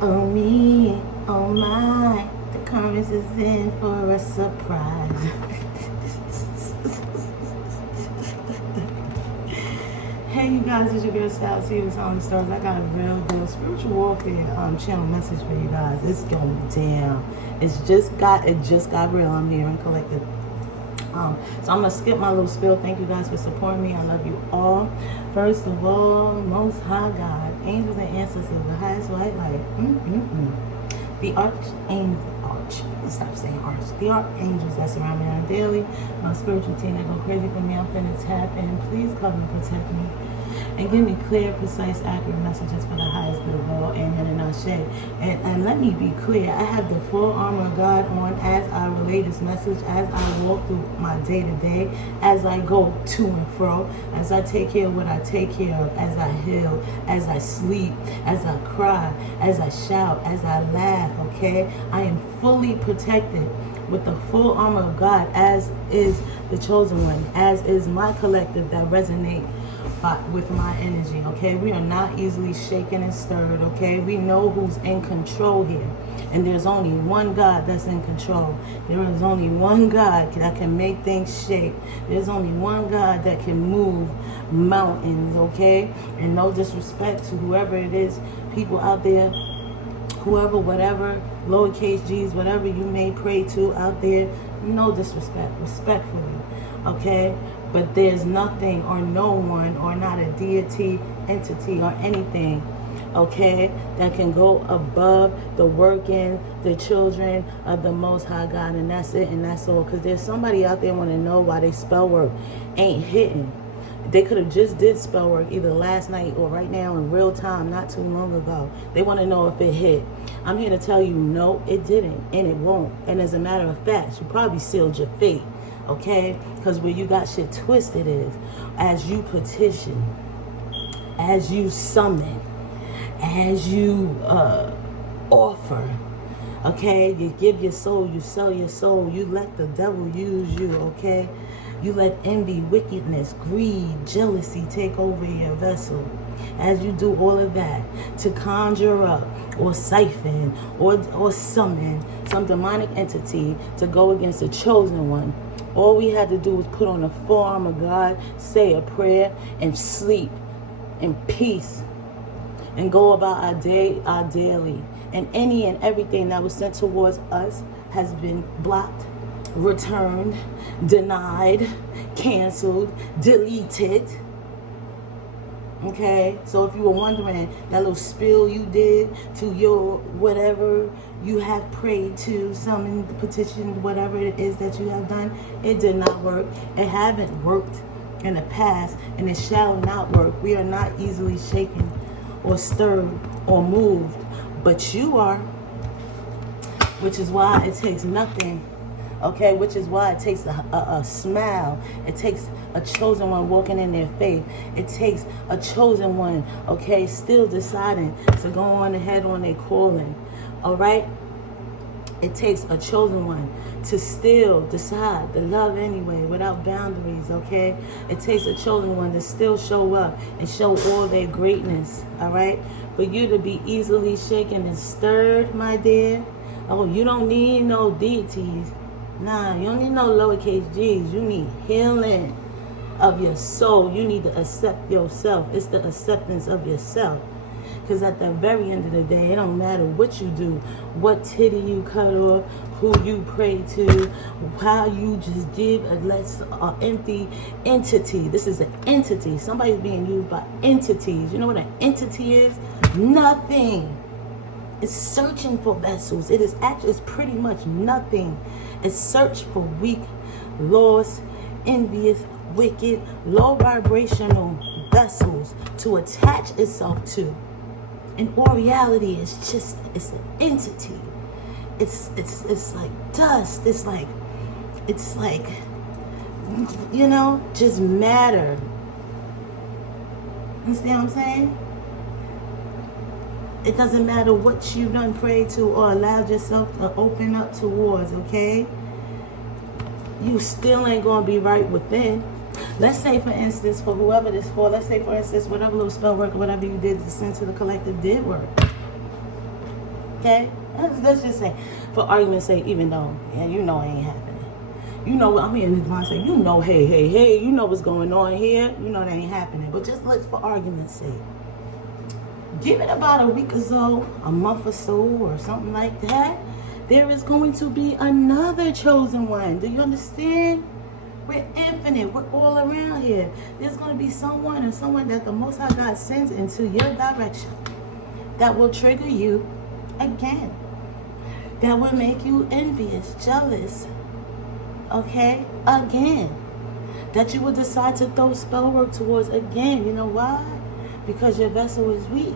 Oh me, oh my, the currents is in for a surprise. Hey you guys, it's your girl Style. See what's on the stars. I got a real deal spiritual warfare channel message for you guys. It's going down. It just got real. I'm here in collective. So I'm gonna skip my little spiel. Thank you guys for supporting me. I love you all. First of all, Most High God, angels and ancestors, the highest white light. The the archangels that surround me on a daily, my spiritual team that go crazy for me. I'm finna tap in. Please cover and protect me. And give me clear, precise, accurate messages for the highest good of all. Amen and Ashe. And let me be clear. I have the full armor of God on as I relay this message, as I walk through my day-to-day, as I go to and fro, as I take care of what I take care of, as I heal, as I sleep, as I cry, as I shout, as I laugh, okay? I am fully protected with the full armor of God, as is the chosen one, as is my collective that resonate with my energy, okay? We are not easily shaken and stirred, okay? We know who's in control here. And there's only one God that's in control. There is only one God that can make things shake. There's only one God that can move mountains, okay? And no disrespect to whoever it is, people out there, whoever, whatever, lowercase g's, whatever you may pray to out there, no disrespect, respectfully, okay? But there's nothing or no one or not a deity, entity, or anything, okay, that can go above the working, the children of the Most High God. And that's it, and that's all. Because there's somebody out there want to know why they spell work ain't hitting. They could have just did spell work either last night or right now in real time, not too long ago. They want to know if it hit. I'm here to tell you, no, it didn't, and it won't. And as a matter of fact, you probably sealed your fate. Okay, because where you got shit twisted is as you petition, as you summon, as you offer, okay, you give your soul, you sell your soul, you let the devil use you, okay, you let envy, wickedness, greed, jealousy take over your vessel. As you do all of that to conjure up or siphon or summon some demonic entity to go against the chosen one, all we had to do was put on the full armor of God, say a prayer, and sleep in peace, and go about our daily. And any and everything that was sent towards us has been blocked, returned, denied, canceled, deleted. Okay, so if you were wondering, that little spill you did to your whatever you have prayed to, summoned, petitioned, whatever it is that you have done, it did not work. It haven't worked in the past, and it shall not work. We are not easily shaken or stirred or moved, but you are, which is why it takes nothing. Okay, which is why it takes a smile. It takes a chosen one walking in their faith. It takes a chosen one, okay, still deciding to go on ahead on their calling. All right? It takes a chosen one to still decide to love anyway without boundaries, okay? It takes a chosen one to still show up and show all their greatness, all right? For you to be easily shaken and stirred, my dear, oh, you don't need no deities. Nah, you don't need no lowercase g's. You need healing of your soul. You need to accept yourself. It's the acceptance of yourself. Because at the very end of the day, it don't matter what you do, what titty you cut off, who you pray to, how you just give an empty entity. This is an entity. Somebody's being used by entities. You know what an entity is? Nothing. It's searching for vessels. It is actually, it's pretty much nothing. It's search for weak, lost, envious, wicked, low vibrational vessels to attach itself to. In all reality, it's an entity. It's like dust. It's like, you know, just matter. You see what I'm saying? It doesn't matter what you done prayed to or allowed yourself to open up towards, okay? You still ain't going to be right within. Let's say, for instance, for whoever this for, let's say, for instance, whatever little spell work or whatever you did to send to the collective did work. Okay? Let's just say, for argument's sake, even though, yeah, you know it ain't happening. You know, I'm hearing this divine say, you know, hey, you know what's going on here. You know that ain't happening. But just let's, for argument's sake, give it about a week or so, a month or so, or something like that. There is going to be another chosen one. Do you understand? We're infinite. We're all around here. There's going to be someone that the Most High God sends into your direction that will trigger you again. That will make you envious, jealous. Okay? Again. That you will decide to throw spell work towards again. You know why? Because your vessel is weak.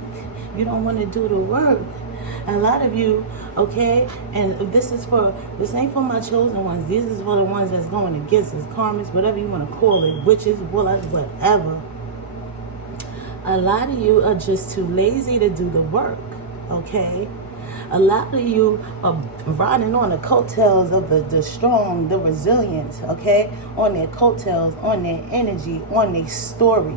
You don't want to do the work. A lot of you, okay, and this ain't for my chosen ones. These is for the ones that's going against us, karmas, whatever you want to call it, witches, bullets, whatever. A lot of you are just too lazy to do the work, okay? A lot of you are riding on the coattails of the strong, the resilient, okay? On their coattails, on their energy, on their story.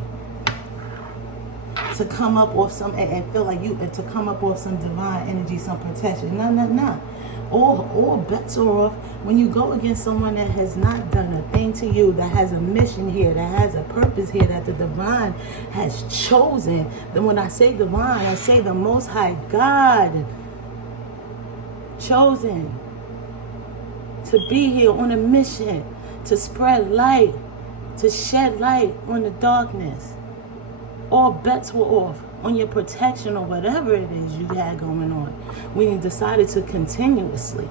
To come up with some, and feel like you, to come up with some divine energy, some protection. No. All bets are off when you go against someone that has not done a thing to you, that has a mission here, that has a purpose here, that the divine has chosen. Then when I say divine, I say the Most High God chosen to be here on a mission, to spread light, to shed light on the darkness. All bets were off on your protection or whatever it is you had going on. When you decided to continuously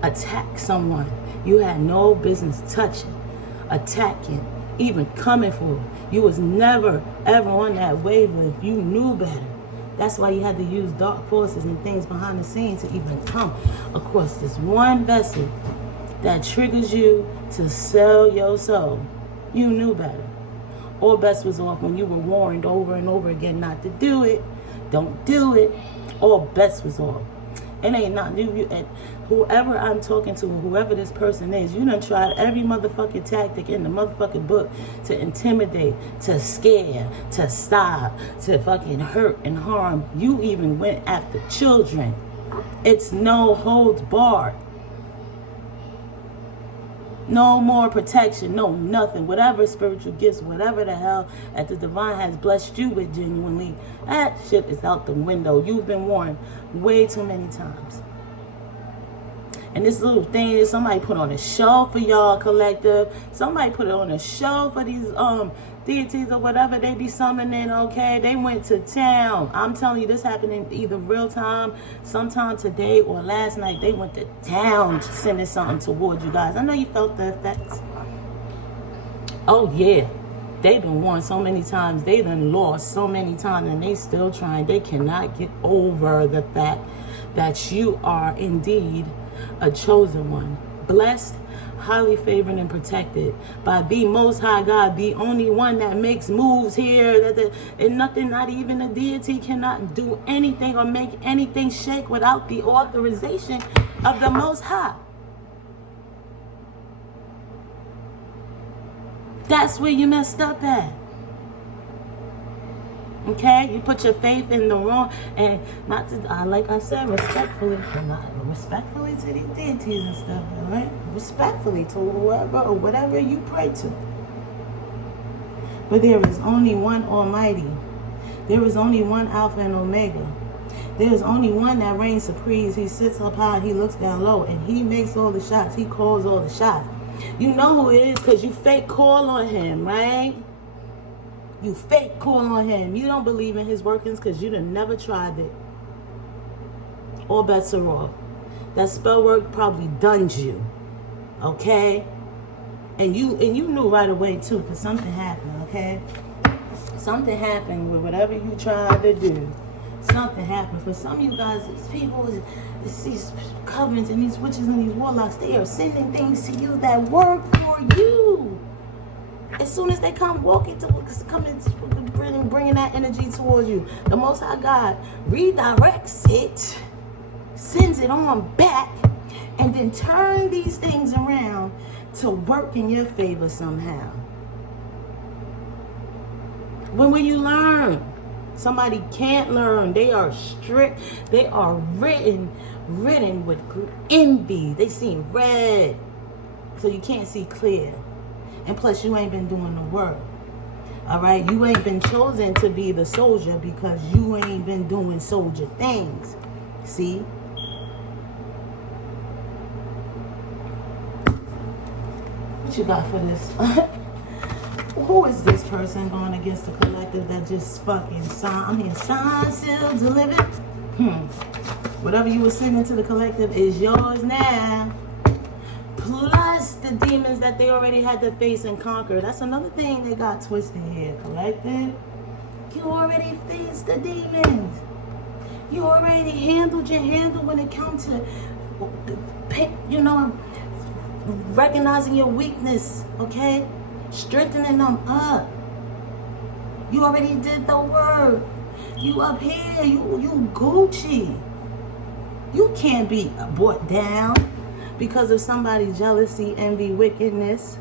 attack someone you had no business touching, attacking, even coming for. You was never, ever on that wavelength. You knew better. That's why you had to use dark forces and things behind the scenes to even come across this one vessel that triggers you to sell your soul. You knew better. All bets was off when you were warned over and over again not to do it. Don't do it. All bets was off. It ain't not you. Whoever I'm talking to, whoever this person is, you done tried every motherfucking tactic in the motherfucking book to intimidate, to scare, to stop, to fucking hurt and harm. You even went after children. It's no holds barred. No more protection, no nothing. Whatever spiritual gifts, whatever the hell that the divine has blessed you with genuinely, that shit is out the window. You've been warned way too many times. And this little thing is somebody put on a show for y'all collective. Somebody put it on a show for these deities or whatever they be summoning, okay? They went to town. I'm telling you, this happened in either real time, sometime today or last night. They went to town sending something towards you guys. I know you felt the effects. Oh, yeah. They've been warned so many times. They done lost so many times, and they still trying. They cannot get over the fact that you are indeed a chosen one. Blessed, highly favored and protected by the Most High God, the only one that makes moves here, and nothing, not even a deity, cannot do anything or make anything shake without the authorization of the Most High. That's where you messed up at. Okay, you put your faith in the wrong, and not to, like I said, respectfully to these deities and stuff, all right? Respectfully to whoever or whatever you pray to. But there is only one Almighty. There is only one Alpha and Omega. There is only one that reigns supreme. He sits up high, he looks down low, and he makes all the shots. He calls all the shots. You know who it is because you fake call on him, right? You fake call on him. You don't believe in his workings because you done never tried it. All bets are off. That spell work probably done you. Okay? And you knew right away too, because something happened, okay? Something happened with whatever you tried to do. Something happened. For some of you guys, these people, these covenants and these witches and these warlocks, they are sending things to you that work for you. As soon as they come walking bringing that energy towards you, the Most High God redirects it, sends it on back, and then turn these things around to work in your favor somehow. When will you learn? Somebody can't learn. They are strict. They are written with envy. They see red. So you can't see clear. And plus, you ain't been doing the work. All right? You ain't been chosen to be the soldier because you ain't been doing soldier things. See? What you got for this? Who is this person going against the collective that just fucking signed, sealed, delivered? Whatever you were sending to the collective is yours now. Plus the demons that they already had to face and conquer. That's another thing they got twisted here, collective. You already faced the demons. You already handled your handle when it comes to, recognizing your weakness, okay? Strengthening them up. You already did the work. You up here, you Gucci. You can't be brought down because of somebody's jealousy, envy, wickedness,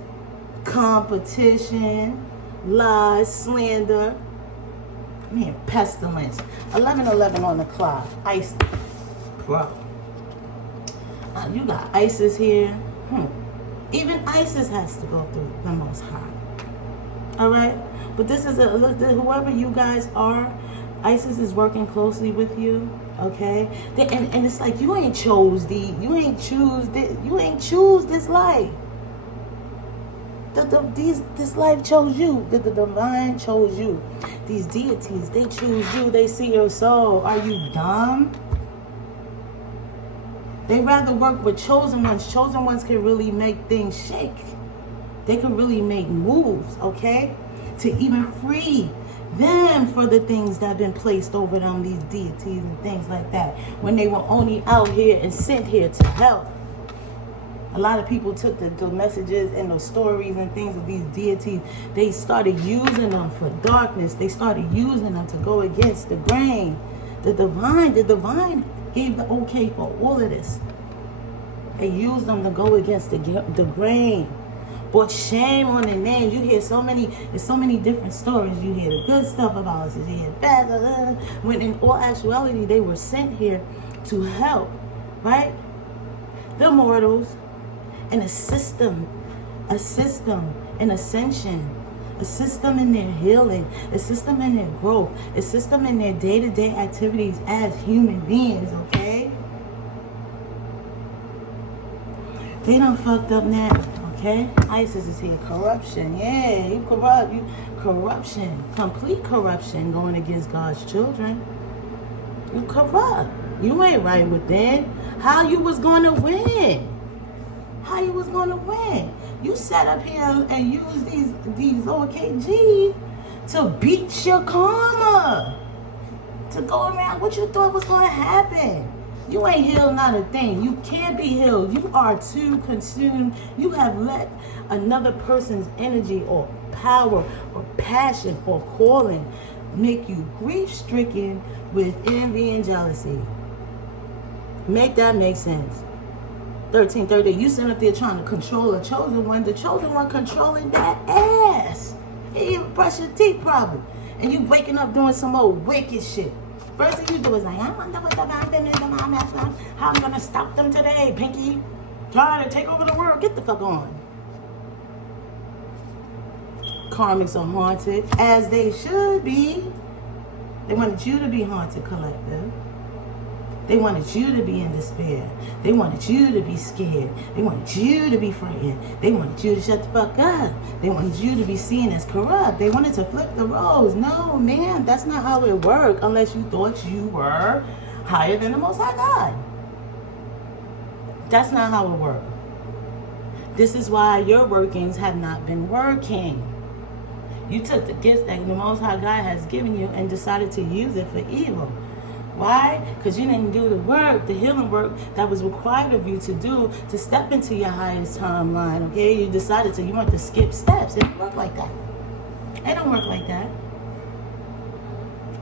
competition, lies, slander, pestilence. 11:11 on the clock. Ice, bro. You got ISIS here. Even ISIS has to go through the Most High. All right? But this is whoever you guys are, ISIS is working closely with you. Okay? And it's like you ain't choose this life. This life chose you. The divine chose you. These deities, they choose you. They see your soul. Are you dumb? They rather work with chosen ones. Chosen ones can really make things shake. They can really make moves, okay? To even free them for the things that have been placed over them, these deities and things like that. When they were only out here and sent here to help. A lot of people took the messages and the stories and things of these deities. They started using them for darkness. They started using them to go against the grain. The divine gave the okay for all of this. They used them to go against the grain. But shame on the name. You hear there's so many different stories. You hear the good stuff about us. You hear bad. When in all actuality, they were sent here to help, right? The mortals and assist them, in ascension, assist them in their healing, assist them in their growth, assist them in their day-to-day activities as human beings, okay? They done fucked up now, okay? ISIS is here. Corruption, yeah, you corrupt. Corruption, complete corruption going against God's children. You corrupt. You ain't right within. How you was going to win? How you was going to win? You sat up here and used these lowercase g's to beat your karma. To go around what you thought was going to happen. You ain't healed not a thing. You can't be healed. You are too consumed. You have let another person's energy or power or passion or calling make you grief-stricken with envy and jealousy. Make that make sense. 1330, you sitting up there trying to control a chosen one. The chosen one controlling that ass. He didn't even brush your teeth probably. And you waking up doing some old wicked shit. First thing you do is like, I wonder what how I'm gonna stop them today, Pinky. Trying to take over the world. Get the fuck on. Karmics are haunted, as they should be. They wanted you to be haunted, collective. They wanted you to be in despair. They wanted you to be scared. They wanted you to be frightened. They wanted you to shut the fuck up. They wanted you to be seen as corrupt. They wanted to flip the roles. No, man, that's not how it worked unless you thought you were higher than the Most High God. That's not how it worked. This is why your workings have not been working. You took the gift that the Most High God has given you and decided to use it for evil. Why? Because you didn't do the work, the healing work that was required of you to do to step into your highest timeline, okay? You decided you want to skip steps. It don't work like that. It don't work like that.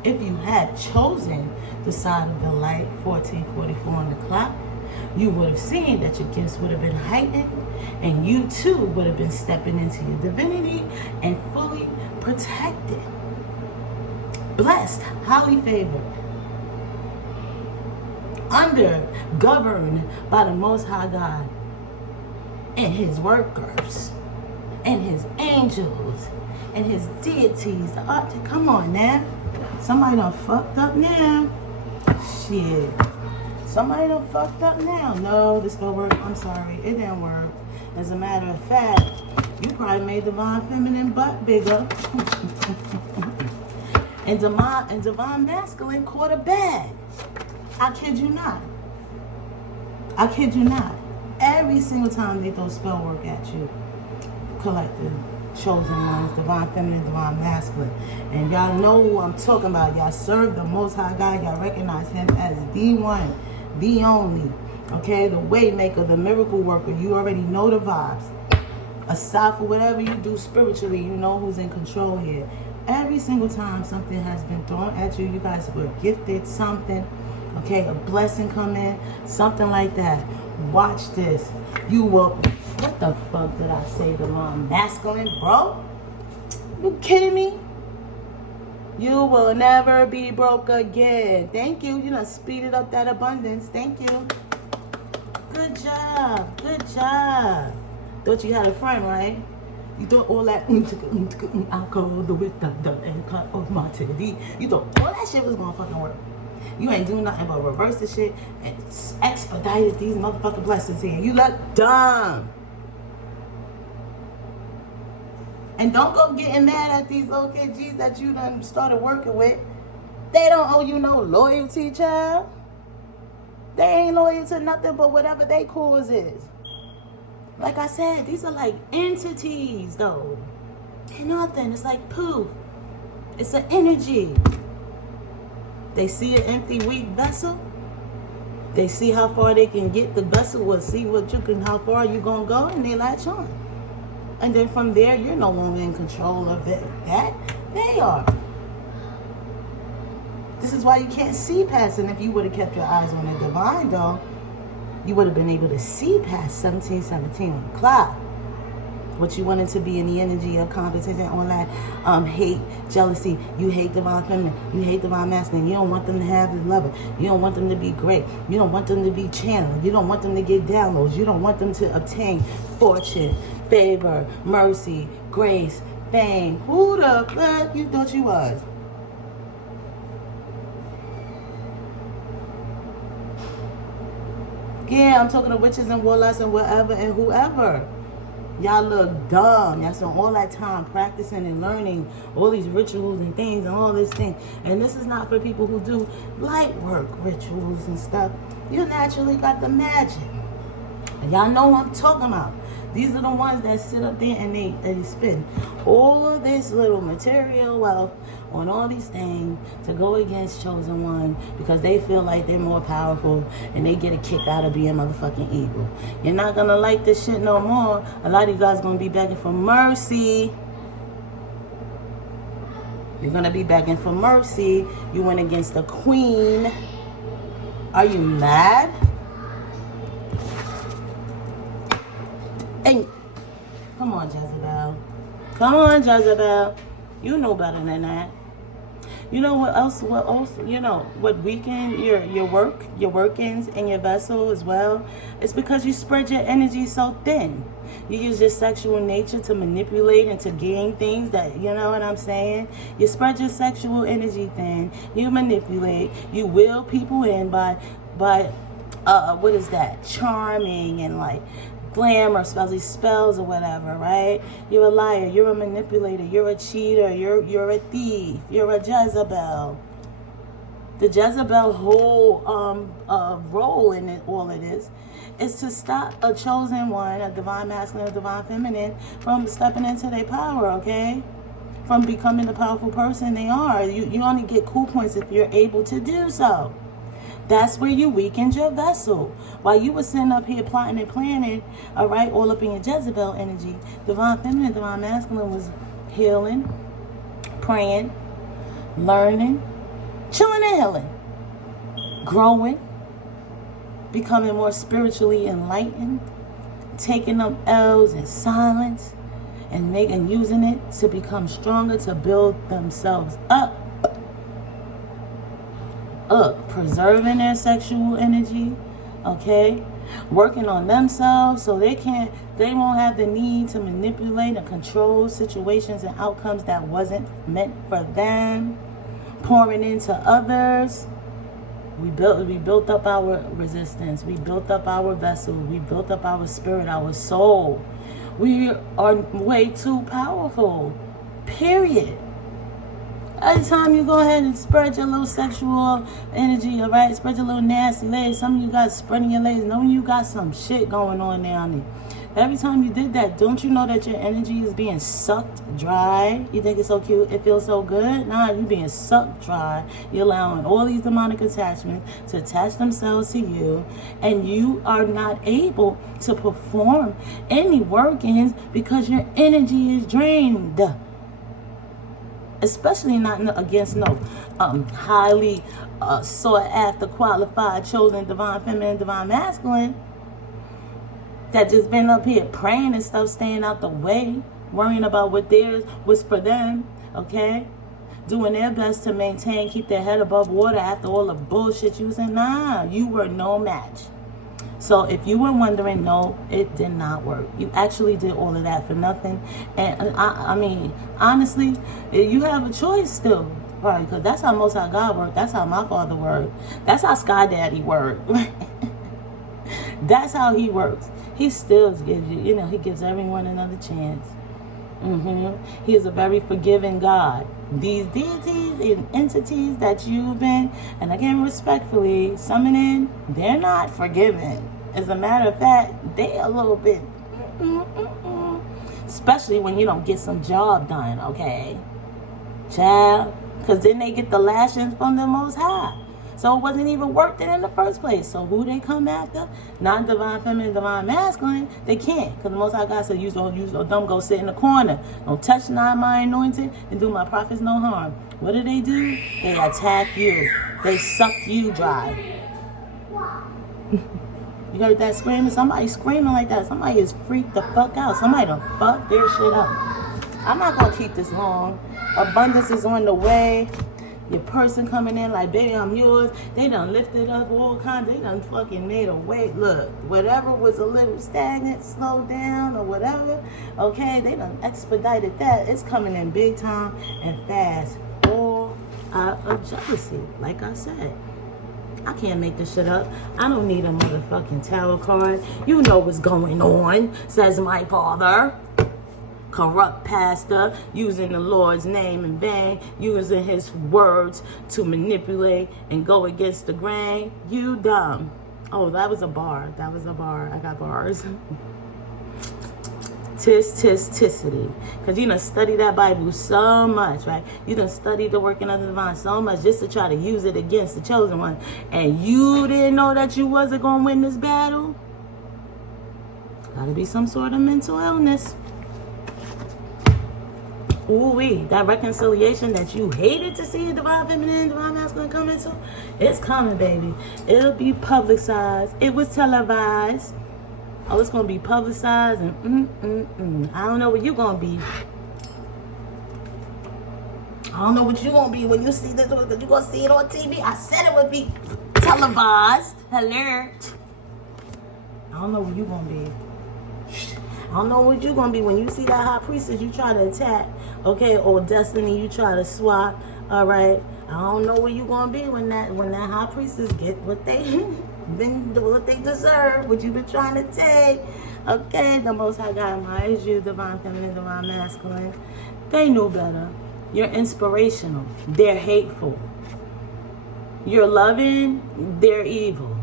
If you had chosen the side of the light, 1444 on the clock, you would have seen that your gifts would have been heightened and you too would have been stepping into your divinity and fully protected. blessed, highly favored, under, governed by the Most High God and his workers and his angels and his deities. Come on now. Somebody done fucked up now. Shit. Somebody done fucked up now. No, this don't work. I'm sorry. It didn't work. As a matter of fact, you probably made divine feminine butt bigger. and divine masculine caught a bag. I kid you not. I kid you not. Every single time they throw spell work at you, collective, chosen ones, divine feminine, divine masculine. And y'all know who I'm talking about. Y'all serve the Most High God. Y'all recognize him as the one, the only. Okay, the way maker, the miracle worker. You already know the vibes. Aside for whatever you do spiritually, you know who's in control here. Every single time something has been thrown at you, you guys were gifted something. Okay, a blessing come in, something like that. Watch this. You will. What the fuck did I say? Divine masculine, bro? You kidding me? You will never be broke again. Thank you. You done speeded up that abundance. Thank you. Good job. Good job. Thought you had a friend, right? You thought all that alcohol, the with the and cut off my titty. You thought all that shit was gonna fucking work. You ain't doing nothing but reverse the shit and expedited these motherfucking blessings here. You look dumb. And don't go getting mad at these little KGs that you done started working with. They don't owe you no loyalty, child. They ain't loyal to nothing but whatever they cause is. Like I said, these are like entities, though. Ain't nothing. It's like poof. It's an energy. They see an empty, weak vessel. They see how far they can get the vessel, or see how far you gonna go, and they latch on. And then from there, you're no longer in control of that. They are. This is why you can't see past. And if you would have kept your eyes on the divine, though, you would have been able to see past 1717 on the clock. What you wanted to be in the energy of competition, all that hate, jealousy. You hate divine feminine. You hate divine masculine. You don't want them to have the lover. You don't want them to be great. You don't want them to be channeled. You don't want them to get downloads. You don't want them to obtain fortune, favor, mercy, grace, fame. Who the fuck you thought you was? Yeah, I'm talking to witches and warlocks and whatever and whoever. Y'all look dumb. Y'all spent all that time practicing and learning all these rituals and things and all this thing. And this is not for people who do light work rituals and stuff. You naturally got the magic. And y'all know what I'm talking about. These are the ones that sit up there and they spend all of this little material wealth on all these things to go against chosen one because they feel like they're more powerful and they get a kick out of being motherfucking evil. You're not gonna like this shit no more. A lot of you guys gonna be begging for mercy. You're gonna be begging for mercy. You went against the queen. Are you mad? Hey, come on, Jezebel. Come on, Jezebel. You know better than that. You know what else? You know what weaken your workings in your vessel as well? It's because you spread your energy so thin. You use your sexual nature to manipulate and to gain things that, you know what I'm saying? You spread your sexual energy thin. You manipulate. You will people in by what is that? Charming and like glamour spells, these spells or whatever, right? You're a liar, you're a manipulator, you're a cheater, you're a thief, you're a Jezebel. The Jezebel whole role in it, all it is to stop a chosen one, a divine masculine, a divine feminine, from stepping into their power, okay? From becoming the powerful person they are. You only get cool points if you're able to do so. That's where you weakened your vessel. While you were sitting up here plotting and planning, all right, all up in your Jezebel energy, divine feminine, divine masculine was healing, praying, learning, chilling and healing, growing, becoming more spiritually enlightened, taking up L's in silence, and using it to become stronger, to build themselves up. look, preserving their sexual energy, okay? Working on themselves so they won't have the need to manipulate and control situations and outcomes that wasn't meant for them. Pouring into others. We built up our resistance. We built up our vessel. We built up our spirit, our soul. We are way too powerful. Period. Every time you go ahead and spread your little sexual energy, all right? Spread your little nasty legs. Some of you guys spreading your legs, knowing you got some shit going on down there. Every time you did that, don't you know that your energy is being sucked dry? You think it's so cute? It feels so good? Nah, you're being sucked dry. You're allowing all these demonic attachments to attach themselves to you, and you are not able to perform any workings because your energy is drained. Especially not against no highly sought after, qualified, chosen, divine feminine, divine masculine that just been up here praying and stuff, staying out the way, worrying about what's for them, okay? Doing their best to maintain, keep their head above water after all the bullshit you said. Nah, you were no match. So if you were wondering, no, it did not work. You actually did all of that for nothing. And I mean, honestly, you have a choice still, right? Because that's how Most High God worked. That's how my father worked. That's how Sky Daddy worked. That's how he works. He still gives you, he gives everyone another chance. He is a very forgiving God. These deities and entities that you've been, and again respectfully, summoning, they're not forgiving. As a matter of fact, they a little bit, especially when you don't get some job done, okay? Child, because then they get the lashings from the Most High. So it wasn't even worth it in the first place. So who they come after? Not divine feminine, divine masculine. They can't. Because the Most High God said, use them, go sit in the corner. Don't touch not my anointed and do my prophets no harm. What do? They attack you. They suck you dry. You heard that screaming? Somebody screaming like that. Somebody is freaked the fuck out. Somebody done fuck their shit up. I'm not going to keep this long. Abundance is on the way. Your person coming in like, baby, I'm yours. They done lifted up all kinds. They done fucking made a way. Look, whatever was a little stagnant, slowed down or whatever, okay, they done expedited that. It's coming in big time and fast. All out of jealousy, like I said. I can't make this shit up. I don't need a motherfucking tarot card. You know what's going on, says my father. Corrupt pastor, using the Lord's name in vain, using his words to manipulate and go against the grain. You dumb. Oh, that was a bar. I got bars. Ticity. Because you done study that Bible so much, right? You done study the working of the divine so much just to try to use it against the chosen one. And you didn't know that you wasn't going to win this battle? Gotta be some sort of mental illness. Ooh-wee, that reconciliation that you hated to see a divine feminine, divine masculine come into, it's coming, baby. It'll be publicized. It was televised. Oh, it's going to be publicized and I don't know what you're going to be. I don't know what you're going to be when you see this. You're going to see it on TV. I said it would be televised. Alert. I don't know what you're going to be. I don't know what you're going to be when you see that high priestess you try to attack, okay, or destiny you try to swap, all right? I don't know where you're going to be when that high priestess get what they deserve, what you've been trying to take, okay? The Most High God admires you, divine feminine, divine masculine. They knew better. You're inspirational. They're hateful. You're loving. They're evil.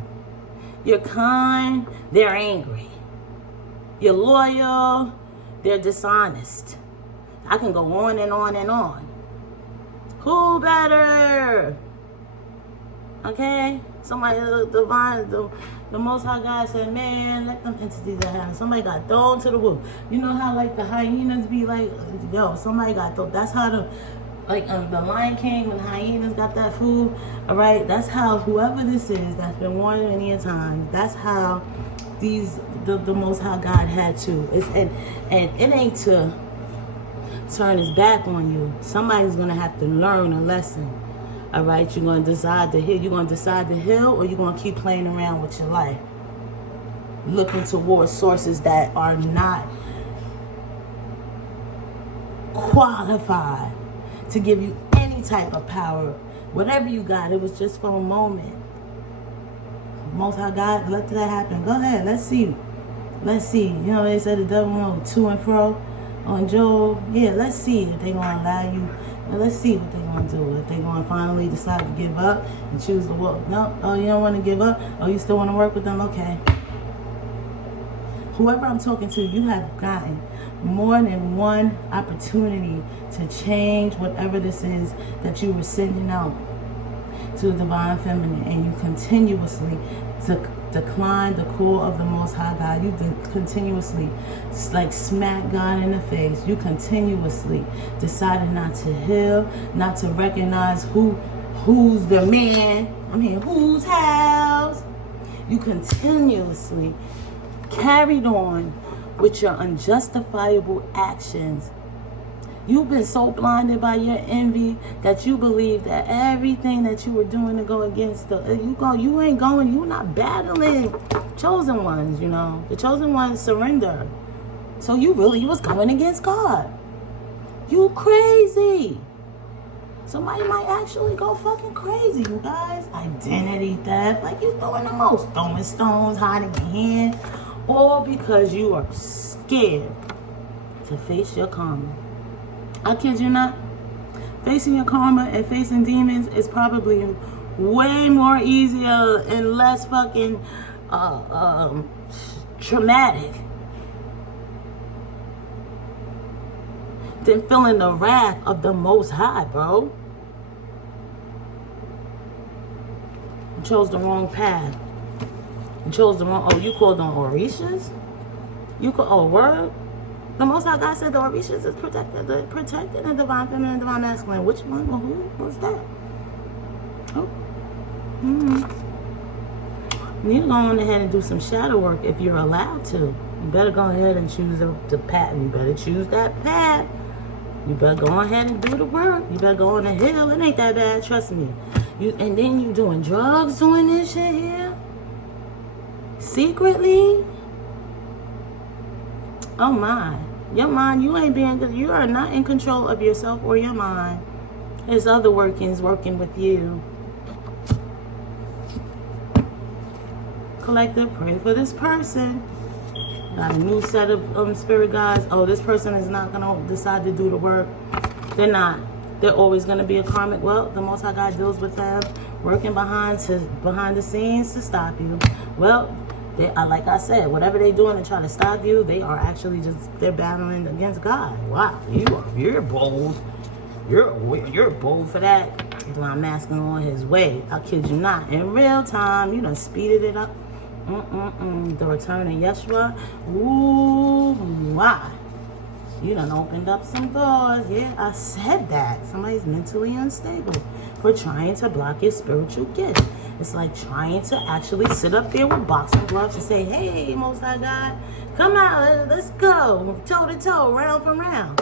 You're kind. They're angry. You're loyal, they're dishonest. I can go on and on and on. Who better? Okay? Somebody, the Most High God said, man, let them entities that happen. Somebody got thrown to the wolf. You know how like the hyenas be like, yo, somebody got thrown. That's how the Lion King, when the hyenas got that food, all right? That's how whoever this is that's been warned many a time, that's how the Most High God had to. And it ain't to turn his back on you. Somebody's going to have to learn a lesson. All right, you're going to decide to heal. You're going to decide to heal, or you're going to keep playing around with your life, looking towards sources that are not qualified to give you any type of power. Whatever you got, it was just for a moment. Most High God, let that happen. Go ahead, let's see. Let's see. You know, they said the devil went to and fro on Job. Yeah, let's see if they're going to allow you. Let's see what they're going to do. If they're going to finally decide to give up and choose to walk. No, oh, you don't want to give up? Oh, you still want to work with them? Okay. Whoever I'm talking to, you have gotten more than one opportunity to change whatever this is that you were sending out to the divine feminine, and you continuously decline the call of the Most High God. You continuously like smack God in the face. You continuously decided not to heal, not to recognize who's the man. I mean, whose house. You continuously carried on with your unjustifiable actions. You've been so blinded by your envy that you believe that everything that you were doing to go against you're not battling chosen ones, you know. The chosen ones surrender. So you really was going against God. You crazy. Somebody might actually go fucking crazy, you guys. Identity theft, like you throwing the most, throwing stones, hiding your hand, all because you are scared to face your karma. I kid you not. Facing your karma and facing demons is probably way more easier and less fucking traumatic than feeling the wrath of the Most High, bro. You chose the wrong path. You chose the wrong. Oh, you called on Orishas? Word? The Most High God said the Orishas is protected the divine feminine and divine masculine. Which one? Well, who was that? Oh. You need to go on ahead and do some shadow work if you're allowed to. You better go ahead and choose the path. You better choose that path. You better go ahead and do the work. You better go on the hill. It ain't that bad, trust me. And then you doing drugs doing this shit here? Secretly? Oh my. Your mind, you are not in control of yourself or your mind. There's other workings working with you. Collective, pray for this person. Got a new set of spirit guides. Oh, this person is not going to decide to do the work. They're not. They're always going to be a karmic. Well, the Most High God deals with them, working behind the scenes to stop you. Well, like I said, whatever they're doing to try to stop you, they are actually they're battling against God. Wow, you're bold. You're bold for that. I'm masking on his way. I kid you not. In real time, you done speeded it up. The return of Yeshua. Ooh, why? You done opened up some doors. Yeah, I said that. Somebody's mentally unstable for trying to block your spiritual gift. It's like trying to actually sit up there with boxing gloves and say, hey, Most High God, come out, let's go, toe to toe, round for round.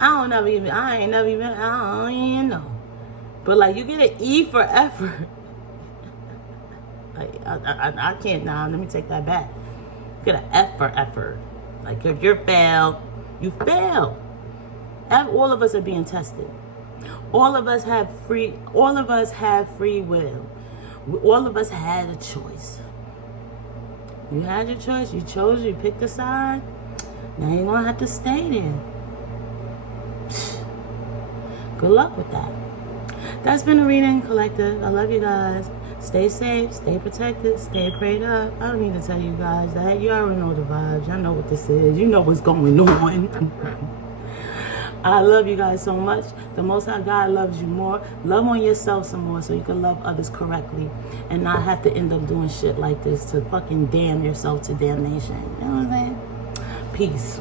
I don't even know. But like, you get an E for effort. Like, I can't now. Let me take that back. Get an F for effort. Like, if you're failed, you fail. All of us are being tested. All of us have free will. All of us had a choice. You had your choice. You chose. You picked a side. Now you're gonna have to stay there. Good luck with that. That's been a reading, collective. I love you guys. Stay safe, stay protected, stay prayed up. I don't need to tell you guys that. You already know the vibes. Y'all know what this is. You know what's going on. I love you guys so much. The Most High God loves you more. Love on yourself some more so you can love others correctly and not have to end up doing shit like this to fucking damn yourself to damnation. You know what I'm saying? Peace.